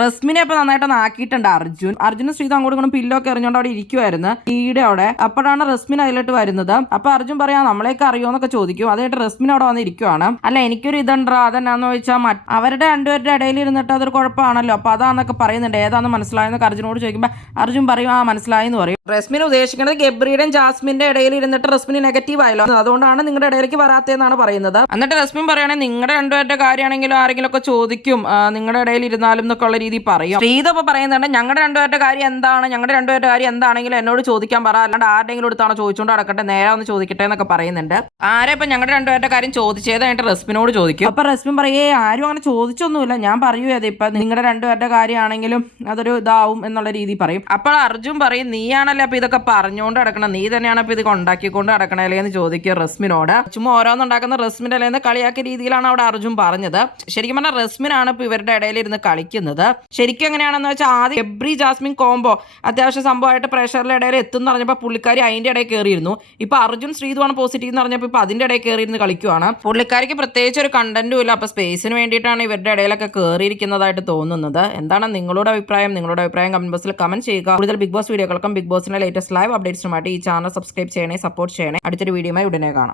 റസ്മിനെ ഇപ്പൊ നന്നായിട്ട് ആക്കിയിട്ടുണ്ട് അർജുനും ശ്രീതു അങ്ങോട്ടും ഇങ്ങോട്ടും പില്ലൊക്കെ എറിഞ്ഞോണ്ട് അവിടെ ഇരിക്കുവായിരുന്നു ഈടെ അവിടെ. അപ്പോഴാണ് റസ്മിൻ അതിലോട്ട് വരുന്നത്. അപ്പൊ അർജുൻ പറയാ നമ്മളെയൊക്കെ അറിയോന്നൊക്കെ ചോദിക്കും. അതായിട്ട് റസ്മിൻ അവിടെ വന്നിരിക്കുവാണ്. അല്ല എനിക്കൊരു ഇതുണ്ടോ അതെന്നാന്ന് ചോദിച്ചാൽ അവരുടെ രണ്ടുപേരുടെ ഇടയിൽ ഇരുന്നിട്ട് അതൊരു കുഴപ്പമാണല്ലോ, അപ്പൊ അതാന്നൊക്കെ പറയുന്നുണ്ട്. ഏതാന്ന് മനസ്സിലായെന്നൊക്കെ അർജുനോട് ചോദിക്കുമ്പോൾ അർജുൻ പറയും ആ മനസ്സിലായി എന്ന് പറയും. റസ്മിൻ ഉദ്ദേശിക്കുന്നത് ഗബ്രിയുടെയും ജാസ്മിന്റെ ഇടയിൽ ഇരുന്നിട്ട് റസ്മിന് നെഗറ്റീവ് ആയല്ലോ, അതുകൊണ്ടാണ് നിങ്ങളുടെ ഇടയിലേക്ക് വരാത്തതെന്നാണ് പറയുന്നത്. എന്നിട്ട് റസ്മിൻ പറയുകയാണെങ്കിൽ നിങ്ങളുടെ രണ്ടുപേരുടെ കാര്യമാണെങ്കിലും ആരെങ്കിലും ഒക്കെ ചോദിക്കും നിങ്ങളുടെ ഇടയിൽ ഇരുന്നാലും എന്നൊക്കെ ഉള്ള രീതി പറയും. ശ്രീതു ഇപ്പൊ പറയുന്നുണ്ട് ഞങ്ങളുടെ രണ്ടുപേരുടെ കാര്യം എന്താണെങ്കിലും എന്നോട് ചോദിക്കാൻ പറ, അല്ലാണ്ട് ആരുടെങ്കിലും അടുത്താണോ ചോദിച്ചുകൊണ്ട് നടക്കട്ടെ, നേരെ ഒന്ന് ചോദിക്കട്ടെ എന്നൊക്കെ പറയുന്നുണ്ട്. ആരെ ഇപ്പൊ ഞങ്ങളുടെ രണ്ടുപേരുടെ കാര്യം ചോദിച്ചതായിട്ട് റസ്മിനോട് ചോദിക്കും. അപ്പൊ റസ്മിൻ പറയേ ആരും അങ്ങനെ ചോദിച്ചൊന്നുമില്ല, ഞാൻ പറയൂ അതെ ഇപ്പൊ നിങ്ങളുടെ രണ്ടുപേരുടെ കാര്യമാണെങ്കിലും അതൊരു ഇതാവും എന്നുള്ള രീതി പറയും. അപ്പോൾ അർജുൻ പറയും നീയാണല്ലോ അപ്പൊ ഇതൊക്കെ പറഞ്ഞുകൊണ്ട് നടക്കണം, നീ തന്നെയാണ് ഇപ്പൊ ഇത് ഉണ്ടാക്കിക്കൊണ്ട് നടക്കണല്ലേ എന്ന് ചോദിക്കും റസ്മിനോട്. ചുമ്മാ ഓരോന്നുണ്ടാക്കുന്ന റസ്മിന്റെ അല്ലേന്ന് കളിയാക്കിയ രീതിയിലാണ് അവിടെ അർജുൻ പറഞ്ഞത്. ശരിക്കും പറഞ്ഞാൽ റസ്മിനാണ് ഇപ്പൊ ഇവരുടെ ഇടയിൽ ഇരുന്ന് കളിക്കുന്നത്. ശരിക്കും എങ്ങനെയാണെന്ന് വെച്ചാൽ ആദ്യം ഗബ്രി ജാസ്മിൻ കോംബോ അത്യാവശ്യം സംഭവമായിട്ട് പ്രേക്ഷകരുടെ ഇടയിൽ എത്തുന്ന പറഞ്ഞപ്പോൾ പുള്ളിക്കാരി അതിന്റെ ഇടയിൽ കയറിയിരുന്നു. ഇപ്പൊ അർജുൻ ശ്രീതുവാണ് പോസിറ്റീവ് എന്ന് പറഞ്ഞപ്പോൾ ഇപ്പൊ അതിന്റെ ഇടയിൽ കയറിയിരുന്ന് കളിക്കുവാണ്. പുള്ളിക്കാരിക്ക് പ്രത്യേകിച്ച് ഒരു കണ്ടന്റും ഇല്ല. അപ്പൊ സ്പേസിന് വേണ്ടിയിട്ടാണ് ഇവരുടെ ഇടയിലൊക്കെ കയറിയിരിക്കുന്നതായിട്ട് തോന്നുന്നത്. എന്താണ് നിങ്ങളുടെ അഭിപ്രായം കമന്റ് ബോക്സിൽ കമന്റ് ചെയ്യുക. കൂടുതൽ ബിഗ് ബോസ് വീഡിയോകൾക്കും ബിഗ് ബോസിന്റെ ലേറ്റസ്റ്റ് ലൈവ് അപ്ഡേറ്റ്സുമായിട്ട് ഈ ചാനൽ സബ്സ്ക്രൈബ് ചെയ്യണേ, സപ്പോർട്ട് ചെയ്യണേ. അടുത്തൊരു വീഡിയോയുമായി ഉടനെ കാണാം.